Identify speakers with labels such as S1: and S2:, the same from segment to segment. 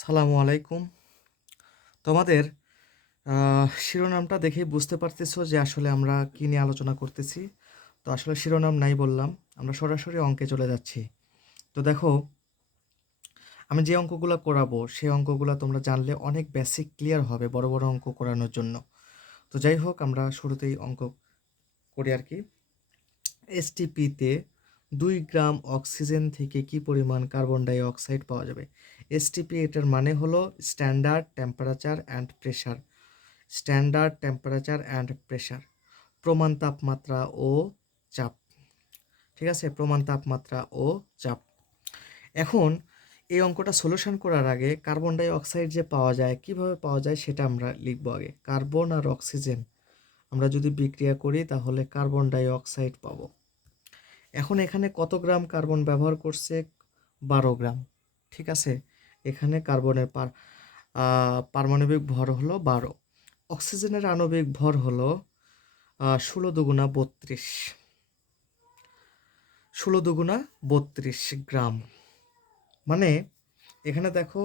S1: সালামু আলাইকুম। তোমাদের শিরোনামটা দেখেই বুঝতে পারতেছো যে আসলে আমরা কি নিয়ে আলোচনা করতেছি। তো আসলে শিরোনাম নাই বললাম, আমরা সরাসরি অঙ্কে চলে যাচ্ছি। তো দেখো, আমি যে অঙ্কগুলো করাবো, সেই অঙ্কগুলো তোমরা জানলে অনেক বেসিক ক্লিয়ার হবে বড় বড় অঙ্ক করানোর জন্য। তো যাই হোক, আমরা শুরুতেই অঙ্ক করি আর কি। এসটিপিতে দুই গ্রাম অক্সিজেন থেকে কি পরিমাণ কার্বন ডাই অক্সাইড পাওয়া যাবে? এসটিপি এটার মানে হলো standard temperature and pressure standard temperature and pressure প্রমাণ তাপমাত্রা ও চাপ। ঠিক আছে? প্রমাণ তাপমাত্রা ও চাপ। এখন এই অঙ্কটা সলিউশন করার আগে কার্বন ডাই অক্সাইড যে পাওয়া যায়, কীভাবে পাওয়া যায় সেটা আমরা লিখব আগে। কার্বন আর অক্সিজেন। আমরা যদি বিক্রিয়া করি তাহলে কার্বন ডাই অক্সাইড পাবো। এখন এখানে কত গ্রাম কার্বন ব্যবহার করছে? বারো গ্রাম। ঠিক আছে? এখানে কার্বনের পার পারমাণবিক ভর হলো বারো। অক্সিজেনের আণবিক ভর হলো ষোলো দুগুণা বত্রিশ। ষোলো দুগুণা বত্রিশ গ্রাম। মানে এখানে দেখো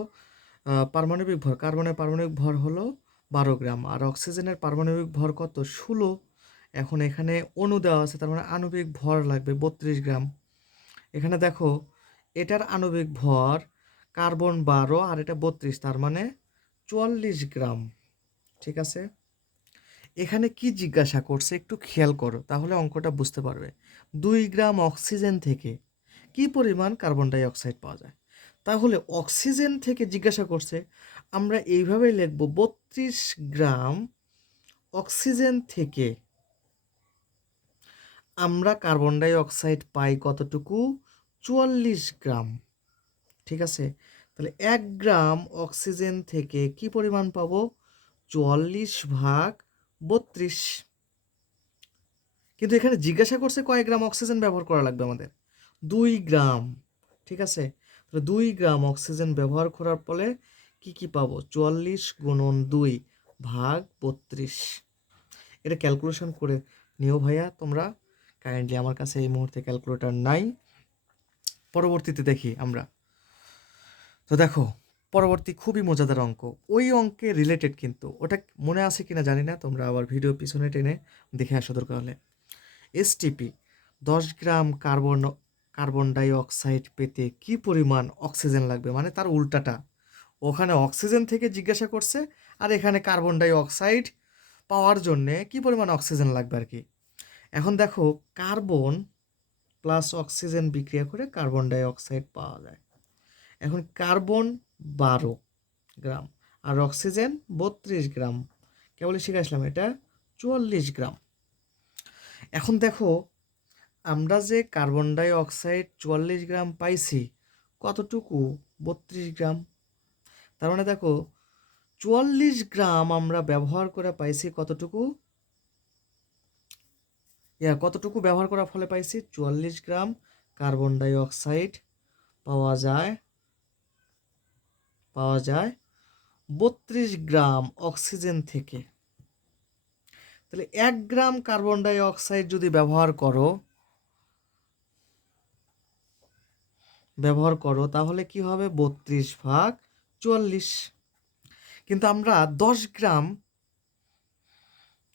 S1: পারমাণবিক ভর, কার্বনের পারমাণবিক ভর হলো বারো গ্রাম আর অক্সিজেনের পারমাণবিক ভর কত? ষোলো এখন এখানে অণু দেওয়া আছে, তার মানে আণবিক ভর লাগবে, বত্রিশ গ্রাম। এখানে দেখো, এটার আণবিক ভর কার্বন বারো আর এটা বত্রিশ, তার মানে চুয়াল্লিশ গ্রাম। ঠিক আছে? এখানে কি জিজ্ঞাসা করছে একটু খেয়াল করো, তাহলে অঙ্কটা বুঝতে পারবে। দুই গ্রাম অক্সিজেন থেকে কি পরিমাণ কার্বন ডাই অক্সাইড পাওয়া যায়? তাহলে অক্সিজেন থেকে জিজ্ঞাসা করছে, আমরা এইভাবেই লিখব বত্রিশ গ্রাম অক্সিজেন থেকে আমরা কার্বন ডাই অক্সাইড পাই কতটুকু? চুয়াল্লিশ গ্রাম। ঠিক আছে? তাহলে এক গ্রাম অক্সিজেন থেকে কি পরিমাণ পাবো? চুয়াল্লিশ ভাগ বত্রিশ। কিন্তু এখানে জিজ্ঞাসা করছে কয় গ্রাম অক্সিজেন ব্যবহার করা লাগবে আমাদের? দুই গ্রাম। ঠিক আছে? তাহলে দুই গ্রাম অক্সিজেন ব্যবহার করার ফলে কি কি পাবো? চুয়াল্লিশ গুণন দুই ভাগ বত্রিশ। এটা ক্যালকুলেশন করে নিও ভাইয়া, তোমরা। কাইন্ডলি আমার কাছে এই মুহূর্তে ক্যালকুলেটর নাই। পরবর্তীতে দেখি আমরা। তো দেখো, পরবর্তী খুবই মজাদার অঙ্ক। ওই অঙ্কে রিলেটেড কিন্তু। ওটা মনে আছে কিনা জানি না, তোমরা আবার ভিডিও পিছনে টেনে দেখে আসো দরকার হলে। এসটিপি দশ gram carbon carbon dioxide পেতে কি পরিমাণ অক্সিজেন লাগবে? মানে তার উল্টাটা। ওখানে অক্সিজেন থেকে জিজ্ঞাসা করছে, আর এখানে কার্বন ডাই অক্সাইড পাওয়ার জন্যে কি পরিমাণ অক্সিজেন লাগবে আর কি? এখন দেখো কার্বন প্লাস অক্সিজেন বিক্রিয়া করে কার্বন ডাই অক্সাইড পাওয়া যায়। এখন কার্বন বারো গ্রাম আর অক্সিজেন বত্রিশ গ্রাম। কেবলই শিখে আসলাম এটা? চুয়াল্লিশ গ্রাম। এখন দেখো আমরা যে কার্বন ডাই অক্সাইড চুয়াল্লিশ গ্রাম পাইছি, কতটুকু? বত্রিশ গ্রাম। তার মানে দেখো চুয়াল্লিশ গ্রাম আমরা ব্যবহার করে পাইছি কতটুকু? কতটুকু ব্যবহার করার ফলে পাইছি? চুয়াল্লিশ গ্রাম কার্বন ডাই অক্সাইড পাওয়া যায় পাওয়া যায় বত্রিশ গ্রাম অক্সিজেন থেকে। তাহলে এক গ্রাম কার্বন ডাই অক্সাইড যদি ব্যবহার করো ব্যবহার করো, তাহলে কি হবে? বত্রিশ ভাগ চুয়াল্লিশ। কিন্তু আমরা দশ গ্রাম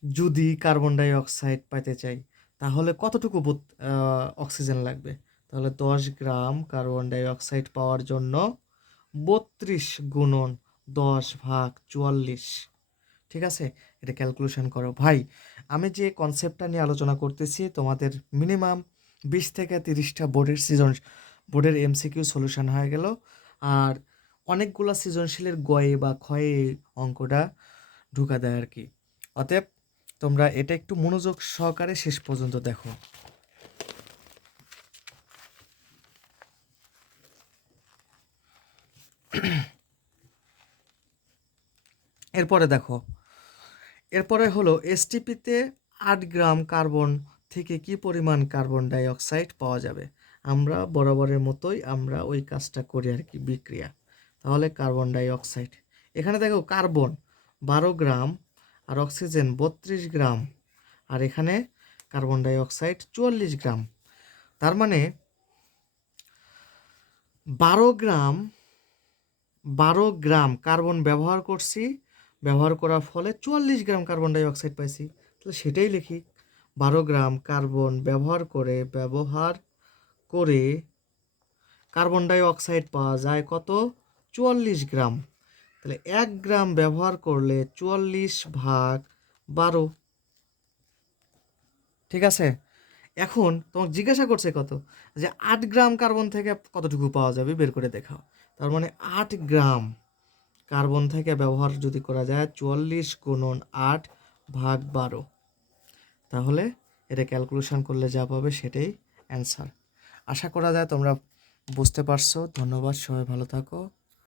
S1: যদি কার্বন ডাই অক্সাইড পাইতে চাই তাহলে কতটুকু অক্সিজেন লাগবে? তাহলে দশ গ্রাম কার্বন ডাই অক্সাইড পাওয়ার জন্য বত্রিশ গুণন দশ ভাগ চুয়াল্লিশ। ঠিক আছে? এটা ক্যালকুলেশন করো। ভাই, আমি যে কনসেপ্টটা নিয়ে আলোচনা করতেছি, তোমাদের মিনিমাম বিশ থেকে তিরিশটা বোর্ডের সিজন বোর্ডের এমসিকিউ সলিউশন হয়ে গেল। আর অনেকগুলো সৃজনশীলের গয়ে বা ক্ষয়ে অঙ্কটা ঢুকা দেয় আর কি। অতএব তোমরা এটা একটু মনোযোগ সহকারে শেষ পর্যন্ত দেখো। এরপরে দেখো। এরপরে হলো এসটিপিতে আট গ্রাম কার্বন থেকে কি পরিমাণ কার্বন ডাই অক্সাইড পাওয়া যাবে? আমরা বরাবরের মতোই আমরা ওই কাজটা করি আর কি বিক্রিয়া। তাহলে কার্বন ডাই অক্সাইড এখানে দেখো কার্বন, বারো গ্রাম আর অক্সিজেন বত্রিশ গ্রাম। আর এখানে কার্বন ডাইঅক্সাইড চুয়াল্লিশ গ্রাম। তার মানে বারো গ্রাম বারো গ্রাম কার্বন ব্যবহার করছি। ব্যবহার করার ফলে চুয়াল্লিশ গ্রাম কার্বন ডাইঅক্সাইড পাইছি। তাহলে সেটাই লিখি। বারো গ্রাম কার্বন ব্যবহার করে ব্যবহার করে কার্বন ডাই অক্সাইড পাওয়া যায় কত? চুয়াল্লিশ গ্রাম। তাহলে এক গ্রাম ব্যবহার করলে চুয়াল্লিশ ভাগ বারো। ঠিক আছে? এখন তোমাকে জিজ্ঞাসা করছে কত? যে আট গ্রাম কার্বন থেকে কতটুকু পাওয়া যাবে? বের করে দেখাও। তার মানে আট গ্রাম কার্বন থেকে ব্যবহার যদি করা যায় চুয়াল্লিশ গুণন আট ভাগ বারো। তাহলে এটা ক্যালকুলেশন করলে যা পাবে সেটাই অ্যান্সার আশা করা যায় তোমরা বুঝতে পারছ। ধন্যবাদ। সবাই ভালো থাকো।